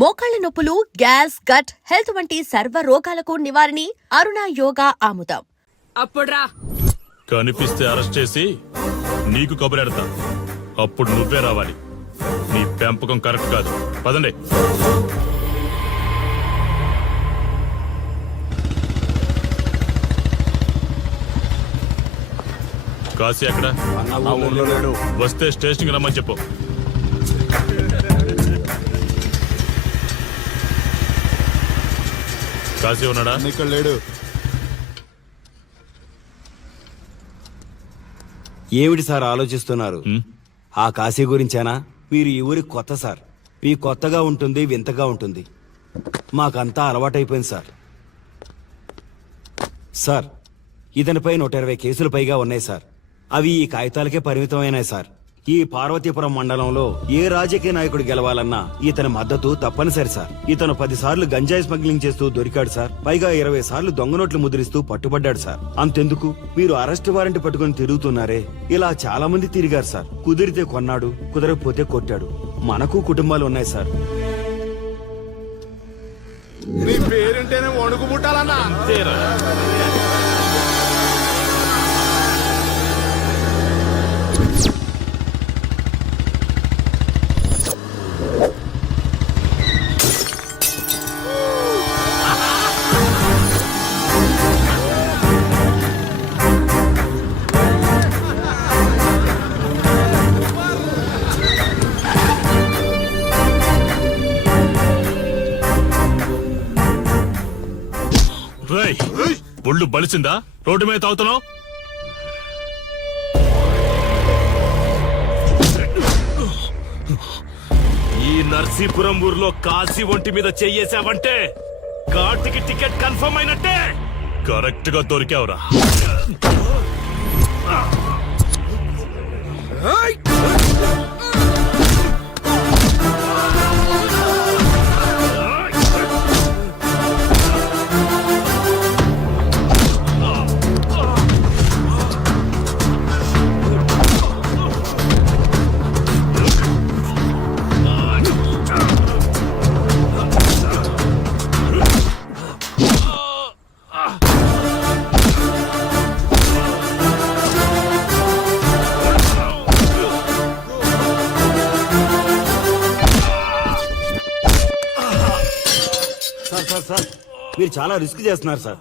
మోకాళ్ల నొప్పులు, gas, gut health వంటి సర్వ రోగాలకు నివారణి అరుణ యోగా ఆముదం. అప్పుడురా కనిపిస్తే అరెస్ట్ చేసి నీకు కబురెడతా. అప్పుడు నువ్వే రావాలి. నీ పెంపకం కరెక్ట్ కాదు. పదండి. కాశీ అక్కడ వస్తే స్టేషన్కి రమ్మని చెప్పు. కాశీ ఉన్నాడా? ఇక్కడ లేడు. ఏమిటి సార్ ఆలోచిస్తున్నారు? ఆ కాశీ గురించేనా? మీరు ఈ ఊరికి కొత్త సార్. మీ కొత్తగా ఉంటుంది, వింతగా ఉంటుంది. మాకంతా అలవాటైపోయింది సార్. సార్, ఇతనిపై 120 కేసులు పైగా ఉన్నాయి సార్. అవి ఈ కాగితాలకే పరిమితమైనాయి సార్. ఈ పార్వతీపురం మండలంలో ఏ రాజకీయ నాయకుడు గెలవాలన్నా ఇతని మద్దతు తప్పనిసరి సార్. ఇతను 10 సార్లు గంజాయి స్మగ్లింగ్ చేస్తూ దొరికాడు సార్. పైగా 20 సార్లు దొంగ నోట్లు ముద్రిస్తూ పట్టుబడ్డాడు సార్. అంతెందుకు, మీరు అరెస్ట్ వారెంట్ పట్టుకుని తిరుగుతున్నారే, ఇలా చాలా మంది తిరిగారు సార్. కుదిరితే కొన్నాడు, కుదరకపోతే కొట్టాడు. మనకు కుటుంబాలు ఉన్నాయి సార్. నీ పేరుంటేనే వణుకు పుట్టాలన్నా. ఒళ్ళు బలిసిందా? రోడ్డు మీద తాగుతున్నావు. ఈ నర్సీపురం ఊర్లో కాశీ ఒంటి మీద చెయ్యేసావంటే కార్టికి టికెట్ కన్ఫర్మ్ అయినట్టే. కరెక్ట్ గా దొరికావురా. సార్, మీరు చాలా రిస్క్ చేస్తున్నారు సార్.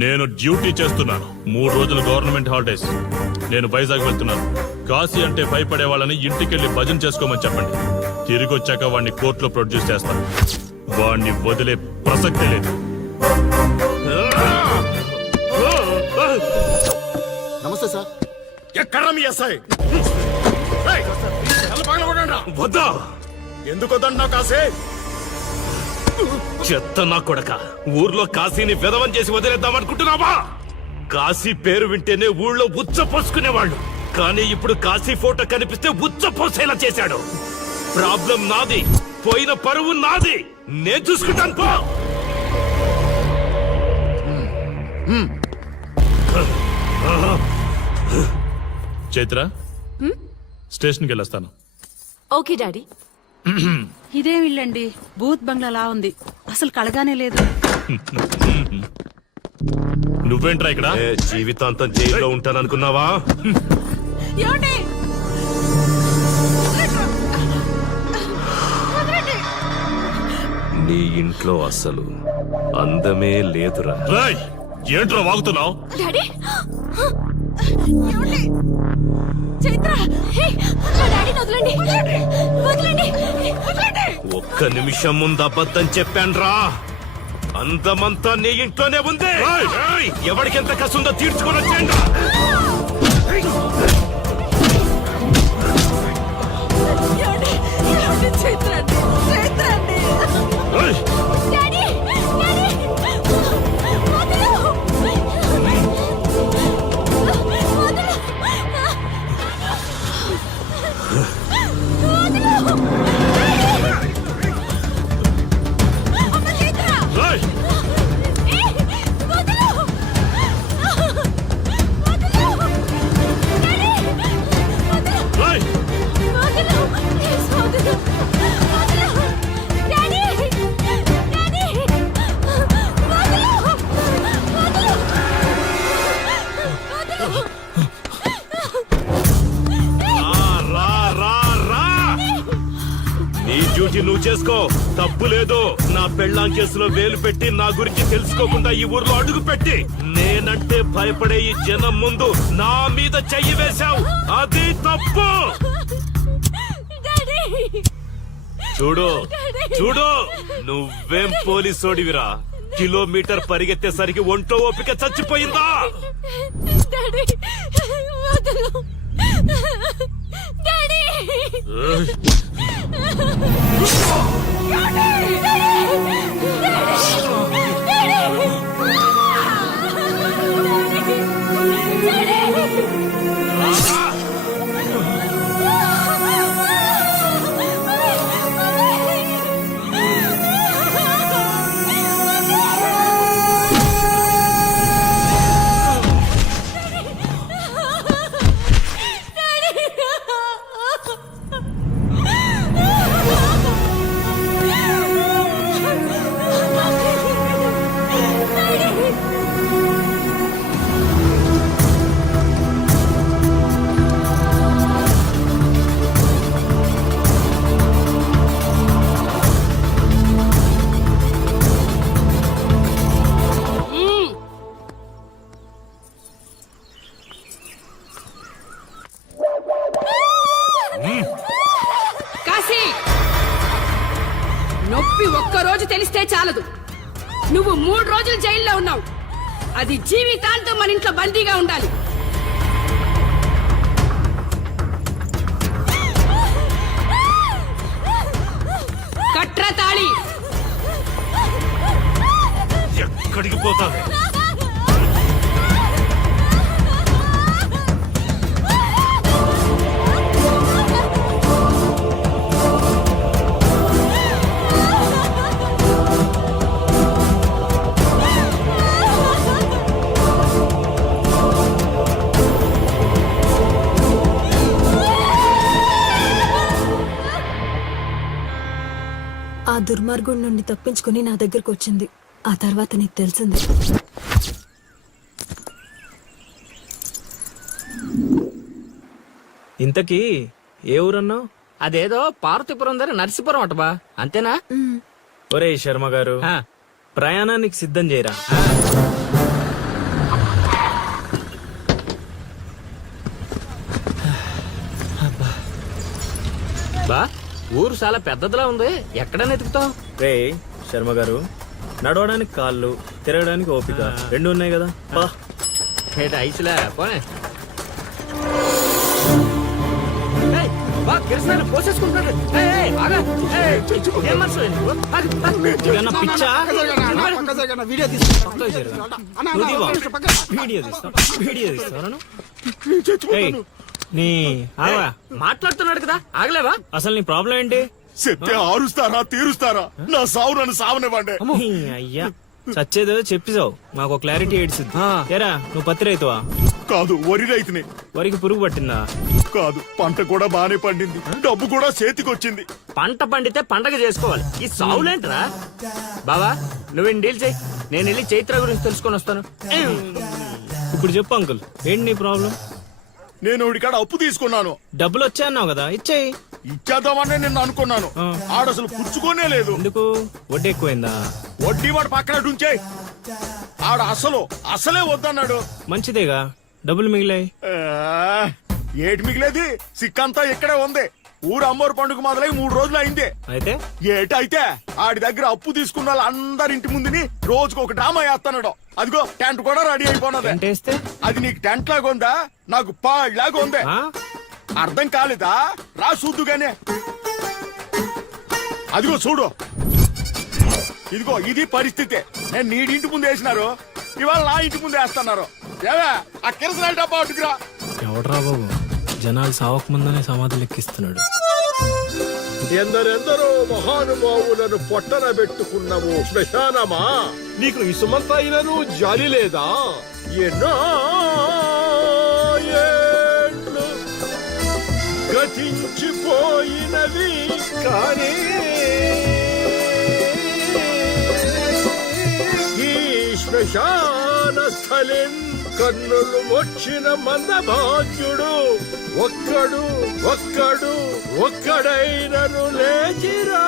నేను డ్యూటీ చేస్తున్నాను. 3 రోజులు గవర్నమెంట్ హాలిడేస్. నేను వైజాగ్ వెళ్తున్నాను. కాశీ అంటే భయపడే వాళ్ళని ఇంటికెళ్లి భజన చేసుకోమని చెప్పండి. తిరిగి వచ్చాక వాడిని కోర్టులో ప్రొడ్యూస్ చేస్తాను. వాడిని వదిలే ప్రసక్తే లేదు. నమస్తే సార్. ఎక్కడ మీ ఎస్ఐ? వద్దా? ఎందుకు వద్దంటున్నా కాశీ? చెత్త నా కొడక, ఊర్లో కాశీని విధవం చేసి వదిలేద్దామనుకుంటున్నావా? కాశీ పేరు వింటేనే ఊళ్ళో ఉచ్చ పోసుకునేవాళ్ళు. కానీ ఇప్పుడు కాశీ ఫోటో కనిపిస్తే ఉచ్చ పోసేలా చేశాడు. ప్రాబ్లం నాది, పోయిన పరువు నాది. నేను చూసుకుంటాను పో. చైత్ర, స్టేషన్కి వెళ్ళొస్తాను. Okay daddy. ఇదేం ఇల్లండి, బూత్ బంగ్లాలా ఉంది. అసలు కలగానే లేదు. నువ్వేంట్రా ఇక్కడ? జీవితాంతం జైల్లో ఉంటాననుకున్నావా? నీ ఇంట్లో అసలు అందమే లేదురా. ఏంట్రా వాగుతున్నావు? డాడీ, చైత్ర, డాడీ వదలండి, వదలండి. ఒక్క నిమిషం ముందు అబద్ధం చెప్పాన్రా. అందమంతా నీ ఇంట్లోనే ఉంది. ఎవరికి ఎంత కసుందో తీర్చుకొని వచ్చేయండి. వదలు. నువ్వు చేసుకో, తప్పు లేదు. నా పెళ్ళాం కేసులో వేలు పెట్టి నా గురించి తెలుసుకోకుండా ఈ ఊర్లో అడుగు పెట్టి నేనంటే భయపడే ఈ జనం ముందు నా మీద చెయ్యి వేశావు, అది తప్పు. డాడీ చూడు చూడు, నువ్వేం పోలీసోడివిరా? కిలోమీటర్ పరిగెత్తేసరికి ఒంట్లో ఓపిక చచ్చిపోయిందా? డాడీ వదలు డాడీ కాశీ, నొప్పి ఒక్కరోజు తెలిస్తే చాలదు. నువ్వు 3 రోజులు జైల్లో ఉన్నావు. అది జీవితాంతం మన ఇంట్లో బందీగా ఉండాలి. కట్ర తాళి. ఎక్కడికి పోతావే? ఆ దుర్మార్గుడి నుండి తప్పించుకుని నా దగ్గరకు వచ్చింది. ఆ తర్వాత నీకు తెలిసింది. ఇంతకీ ఏ ఊరన్నావు? అదేదో పార్వతీపురం దగ్గర నరసీపురం అటబా, అంతేనా? ఒరే శర్మ గారు, ప్రయాణానికి సిద్ధం చేయరా. బా, ఊరు చాలా పెద్దదిలా ఉంది. ఎక్కడ వెతుకుతావు? రే శర్మ గారు, నడవడానికి కాళ్ళు, తిరగడానికి ఓపిక 2 ఉన్నాయి కదా. ఐసులా పోనే. పోసేసుకుంటాడు. పిచ్చా? నీ ఆగా మాట్లాడుతున్నాడు కదా, ఆగలేవా? అసలు నీ ప్రాబ్లం ఏంటి? చెప్తే ఆరుస్తారా తీరుస్తారా? నా సావు నన్ను సావనివ్వండి. అయ్యా, చచ్చేదో చెప్పిసావు, మాకు క్లారిటీ ఏడ్చింది. ఏరా, నువ్వు పత్తి రైతువా? కాదు, వరి రైతుని. వరికి పురుగు పట్టిందా? కాదు, పంట కూడా బానే పండింది, డబ్బు కూడా చేతికొచ్చింది. పంట పండితే పండగ చేసుకోవాలి, ఈ సావులేంట్రా? బావా, నువ్వేం డీల్ చేయి, నేను వెళ్ళి చైత్ర గురించి తెలుసుకొని వస్తాను. ఇప్పుడు చెప్పు అంకుల్, ఏంటి నీ ప్రాబ్లం? నేను ఇడికాడ అప్పు తీసుకున్నాను. డబ్బులు వచ్చాయన్నావు కదా, ఇచ్చేయి. ఇచ్చేద్దామని నేను అనుకున్నాను. ఆడసలు పుచ్చుకోనే లేదు. ఎందుకు? వడ్డీ ఎక్కువైందా? వడ్డీ వాడు పక్కన ఉంచే. ఆడ అసలే వద్దన్నాడు. మంచిదేగా, డబ్బులు మిగిలాయి. ఏటి మిగిలేది? సిక్కంతా ఇక్కడే ఉంది. ఊరు అమ్మోరు పండుగ మొదలై 3 రోజులు అయింది. అయితే ఏటైతే ఆడి దగ్గర అప్పు తీసుకున్న వాళ్ళు అందరి ఇంటి ముందుని రోజుకు ఒక డ్రామా వేస్తున్నాడు. అదిగో టెంట్ కూడా రెడీ అయిపోయినది. టెంట్ అది నీకు టెంట్ లాగా ఉందా, నాకు పాళ్ళలాగా ఉంది. అర్థం కాలేదా? రా చూద్దుగానే. అదిగో చూడు, ఇదిగో ఇది పరిస్థితి. నేను నీడింటి ముందు వేసినారు, ఇవాళ నా ఇంటి ముందు వేస్తున్నారు. ఏవే, ఆ కిరసనాయిల డబ్బా అటుకురా. ఎవడరా బాబు, జనాలు సావక ముందనే సమాధులు ఎక్కిస్తున్నాడు. ఎందరెందరో మహానుభావులను పొట్టన పెట్టుకున్నాము శ్మశానమా. నీకు ఇసుమంతైనను జాలి లేదా? ఎన్నో ఏండ్లు గతించిపోయినవి కానీ ఈ శ్మశాన స్థలిన్ కన్నులు వచ్చిన మందభాగ్యుడు ఒక్కడైనను లేచిరా.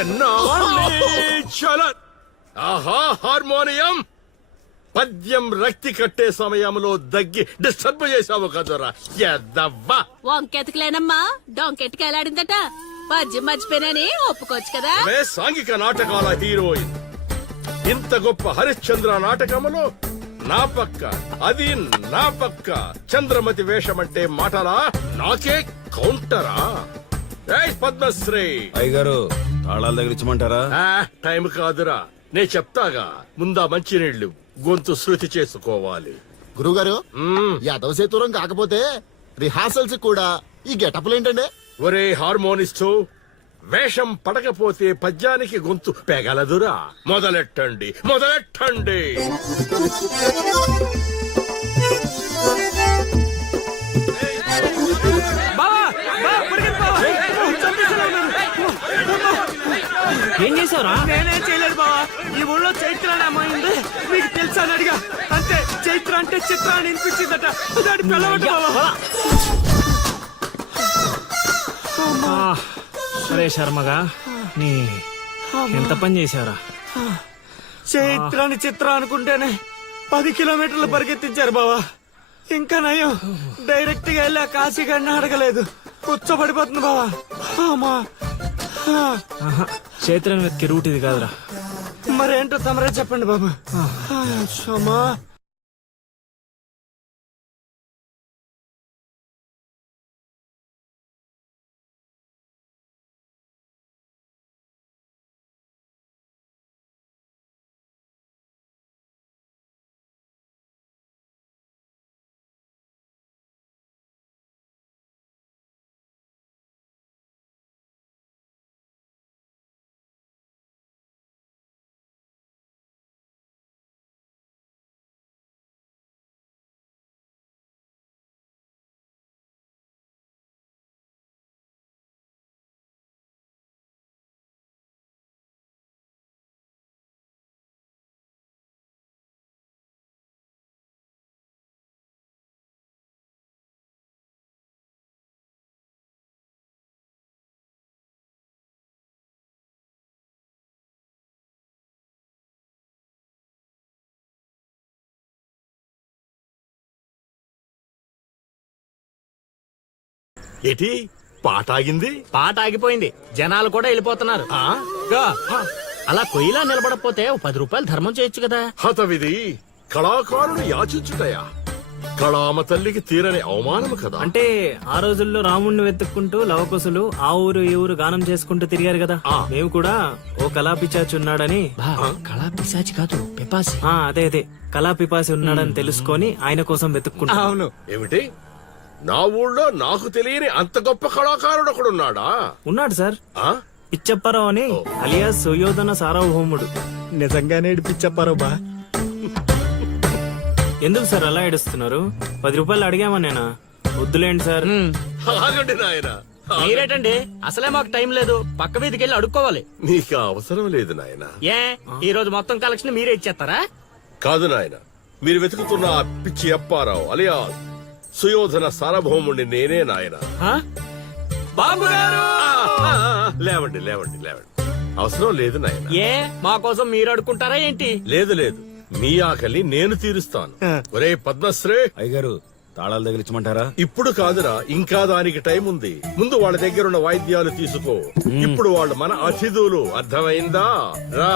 ఎన్నాళ్ళీ చల ఆహా హార్మోనియం పద్యం రక్తి కట్టే సమయంలో దగ్గి డిస్టర్బ్ చేసావు కదరా ఎద్దవ్వా వంకెతకలేనమ్మా డొంకెట్టుకెళ్ళాడిందట పద్యం మర్చిపోయినని ఒప్పుకోవచ్చు కదా ఆమె సాంఘిక నాటకాల హీరోయిన్ ఇంత గొప్ప హరిశ్చంద్ర నాటకములో నా పక్క అది నా పక్క చంద్రమతి వేషమంటే మాటలా నాకే కౌంటరా ఏయ్ పద్మశ్రీ అయ్యగారు తాళాలు తగిలించమంటారా? టైం కాదురా నే చెప్తాగా ముందా మంచినీళ్లు గొంతు శృతి చేసుకోవాలి గురుగారు యాదవ సేతురం కాకపోతే రిహార్సల్స్ కూడా ఈ గెటప్లు ఏంటండి? ఒరే హార్మోనిస్టు వేషం పడకపోతే పద్యానికి గొంతు పెగలదురా మొదలెట్టండి మొదలెట్టండి ఏం చేసావురా? నేనేం చేయలేదు బావా. ఈ ఊళ్ళో చైత్ర అనే అమ్మాయి ఉంది, మీకు తెలుసా అని అడిగా. అంతే, చైత్ర అంటే చిత్ర అని వినిపించిందట. దాని పిల్లవట బావా. అరే శర్మగా, నీ ఎంత పని చేశారా? చైత్రాన్ని చిత్ర అనుకుంటేనే 10 కిలోమీటర్లు పరిగెత్తించారు బావా. ఇంకా నయం, డైరెక్ట్ గా వెళ్ళా కాశీగాడిని అడగలేదు. కూర్చోబడిపోతుంది బావా. చైత్రం వెతికి రూట్ ఇది కాదురా. మరేంటో తమరే చెప్పండి బాబు. క్షమా. ఏటి పాట ఆగింది? పాట ఆగిపోయింది, జనాలు కూడా వెళ్ళిపోతున్నారు. గా, అలా కొయ్యిలా నిలబడపోతే 10 రూపాయలు ధర్మం చేయొచ్చు కదా. హతవిధి కళాకారుడు యాచించుటయా? కళామ తల్లికి తీరని అవమానము కదా. అంటే ఆ రోజుల్లో రాముణ్ణి వెతుక్కుంటూ లవకుశులు ఆ ఊరు ఈ ఊరు గానం చేసుకుంటూ తిరిగారు కదా. మేము కూడా ఓ కళా పిశాచి ఉన్నాడని. కళా పిశాచి కాదు, పిపాసి. అదే అదే, కళా పిపాసి ఉన్నాడని తెలుసుకొని ఆయన కోసం వెతుక్కుంటా. అవును. ఏమిటి, నా ఊళ్ళో నాకు తెలియని అంత గొప్ప కళాకారుడు ఒకడున్నాడా? ఉన్నాడు సార్, ఆ? పిచ్చప్పారావు అని, అలియాస్ సుయోధన సార్వభౌముడు. నిజంగానే పిచ్చప్పారావు బా. ఎందుకు సార్ అలా ఏడుస్తున్నారు? 10 రూపాయలు అడిగామా నేనా? వద్దులేండి సార్. ఆగండి నాయన. మీరేటండి, అసలే మాకు టైం లేదు. పక్క వీధికి వెళ్ళి అడుక్కోవాలి. నీకు అవసరం లేదు నాయన. ఏ, ఈ రోజు మొత్తం కలెక్షన్ మీరే ఇచ్చేస్తారా? కాదు నాయన, మీరు వెతుకుతున్న ఆ పిచ్చి అప్పారావు అలియా సుయోధన సార్వభౌముణ్ణి నేనే నాయన. బాబు గారు, లేవండి లేవండి లేవండి, అవసరం లేదు నాయన. ఏ, మా కోసం మీరు అడుక్కుంటారా ఏంటి? లేదు లేదు, మీ ఆకలి నేను తీరుస్తాను. ఒరే పద్మశ్రీ, అయ్యగారు తాళాలు తగిలించమంటారా? ఇప్పుడు కాదురా, ఇంకా దానికి టైం ఉంది. ముందు వాళ్ళ దగ్గరున్న వాయిద్యాలు తీసుకో. ఇప్పుడు వాళ్ళు మన అతిథులు, అర్థమైందా? రా.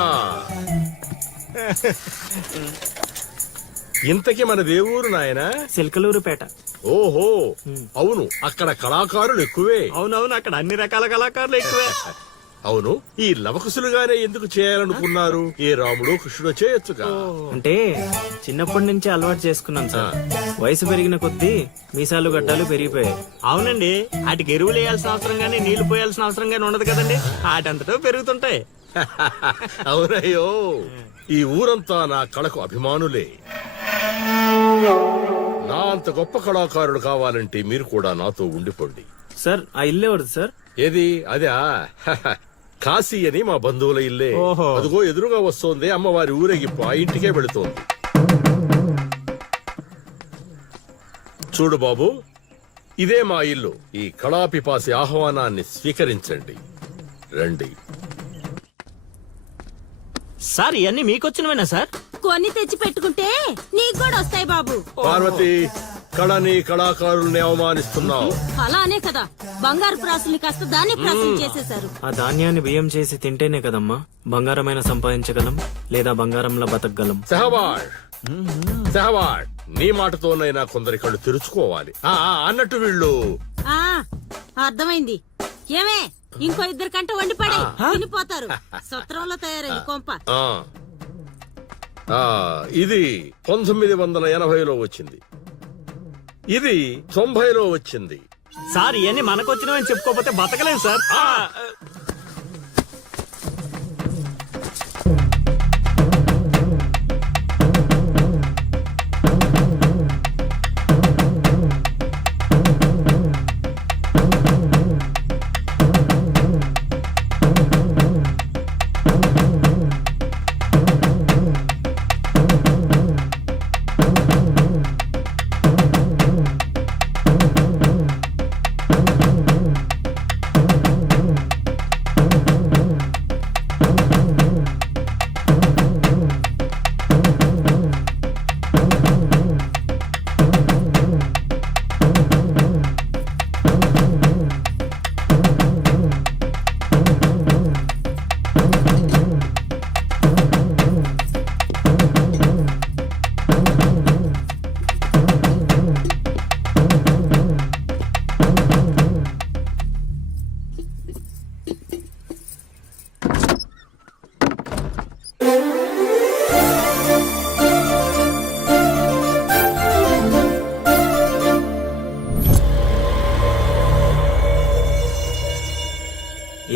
ఇంతకీ మన దేవురు నాయనా? సిల్కలూరుపేట. ఓహో, అవును, అక్కడ కళాకారులు ఎక్కువే. అవునవును, అక్కడ అన్ని రకాల కళాకారులు ఎక్కువే. అవును, ఈ లవకుశులుగానే ఎందుకు చేయాలనుకున్నారు? ఏ రాముడు కృష్ణుడు చేయొచ్చుగా. అంటే చిన్నప్పటి నుంచి అలవాటు చేసుకున్నాను సార్. వయసు పెరిగిన కొద్దీ మీసాలు గడ్డాలు పెరిగిపోయాయి. అవునండి, వాటికి ఎరువులు వేయాల్సిన అవసరం గానీ నీళ్లు పోయాల్సిన అవసరం గానీ ఉండదు కదండి. వాటంతటో పెరుగుతుంటాయి. అవునయ్యో, ఈ ఊరంతా నా కళకు అభిమానులే. నా అంత గొప్ప కళాకారుడు కావాలంటే మీరు కూడా నాతో ఉండిపోండి. సార్, ఆ ఇల్లు ఎవరిది సార్? ఏది? అదా, కాశీ అని మా బంధువుల ఇల్లే. ఓహో. అదిగో ఎదురుగా వస్తోంది అమ్మవారి ఊరేగింపు, ఆ ఇంటికే వెళుతోంది. చూడు బాబు, ఇదే మా ఇల్లు. ఈ కళాపిపాసి ఆహ్వానాన్ని స్వీకరించండి. రండి. సార్ ఇవన్నీ మీకొచ్చినవేనా సార్? కొన్ని తెచ్చి పెట్టుకుంటే నీకు కూడా వస్తాయి బాబు. పార్వతి, కళని కళాకారుల్ని అవమానిస్తున్నావు. అలానే కదా బంగారు ప్రాసుల్ని కాస్త దాన్ని ప్రాసులు చేసేశారు. ఆ ధాన్యాన్ని బియ్యం చేసి తింటేనే కదమ్మా బంగారమైన సంపాదించగలం లేదా బంగారంలో బతకగలం. సెహవాడ్ సెహవాడ్, నీ మాటతోనైనా కొందరి కళ్ళు తెరుచుకోవాలి. అన్నట్టు వీళ్ళు ఆ అర్థమైంది. ఏమే ఇంకో ఇద్దరు కంటే వండి పడే తినిపోతారు. సత్రంలో తయారైంది కొంప. ఆ, ఆ, ఇది 1980లో వచ్చింది, ఇది 90లో వచ్చింది. సార్ ఇవన్నీ మనకొచ్చినవని చెప్పుకోకపోతే బతకలేం సార్.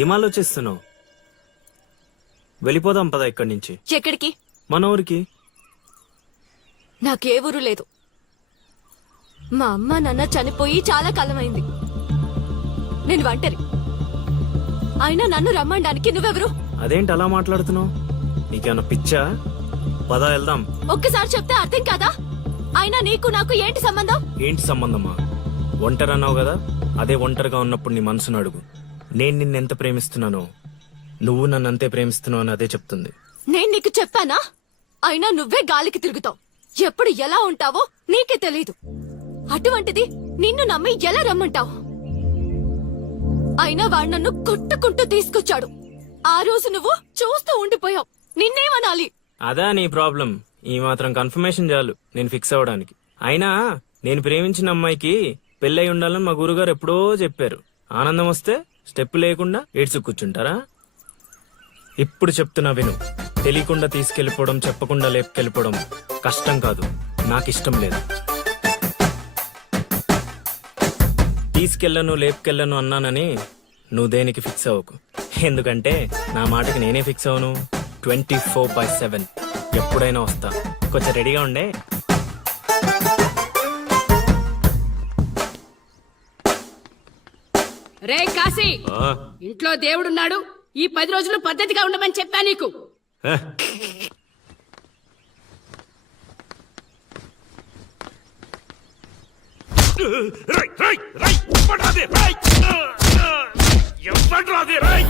ఏం ఆలోచిస్తున్నావు? వెళ్ళిపోదాం పద ఇక్కడి నుంచి. ఎక్కడికి? మన ఊరికి. నాకే ఊరు లేదు. మా అమ్మ నాన్న చనిపోయి చాలా కాలమైంది. నేను ఒంటరి. అయినా నన్ను రమ్మడానికి నువ్వెవరు? అదేంటి అలా మాట్లాడుతున్నావు? నీకేమన్నా పిచ్చా? పద వెళ్దాం. ఒక్కసారి చెప్తే అర్థం కాదా? అయినా నీకు నాకు ఏంటి సంబంధం? ఏంటి సంబంధమా? ఒంటరి అన్నావు కదా, అదే ఒంటరిగా ఉన్నప్పుడు నీ మనసును అడుగు. నేను నిన్నెంత ప్రేమిస్తున్నానో నువ్వు నన్ను అంతే ప్రేమిస్తున్నావు అని అదే చెప్తుంది. నేను నీకు చెప్పానా? అయినా నువ్వే గాలికి తిరుగుతావు. ఎప్పుడు ఎలా ఉంటావో నీకే తెలీదు. అటువంటిది నిన్ను నమ్మి ఎలా రమ్మంటావు? అయినా వాడు నన్ను కొట్టుకుంటూ తీసుకొచ్చాడు. ఆ రోజు నువ్వు చూస్తూ ఉండిపోయావు. నిన్నేమనాలి? అదా నీ ప్రాబ్లం? ఈ మాత్రం కన్ఫర్మేషన్ చాలు నేను ఫిక్స్ అవ్వడానికి. అయినా నేను ప్రేమించిన అమ్మాయికి పెళ్ళై ఉండాలని మా గురుగారు ఎప్పుడో చెప్పారు. ఆనందం వస్తే స్టెప్ లేకుండా ఏడ్చి కూర్చుంటారా? ఇప్పుడు చెప్తున్నా విను. తెలియకుండా తీసుకెళ్లిపోవడం, చెప్పకుండా లేపుకెళ్ళిపోవడం కష్టం కాదు, నాకిష్టం లేదు. తీసుకెళ్లను లేపుకెళ్ళను అన్నానని నువ్వు దేనికి ఫిక్స్ అవ్వకు. ఎందుకంటే నా మాటకి నేనే ఫిక్స్ అవను. 24/7 ఎప్పుడైనా వస్తా. కొంచెం రెడీగా ఉండే. రే కాశీ, ఇంట్లో దేవుడున్నాడు. ఈ 10 రోజులు పద్ధతిగా ఉండమని చెప్పా నీకు. రై రై రై ఇవ్వడాదే రై ఇవ్వడాదే రై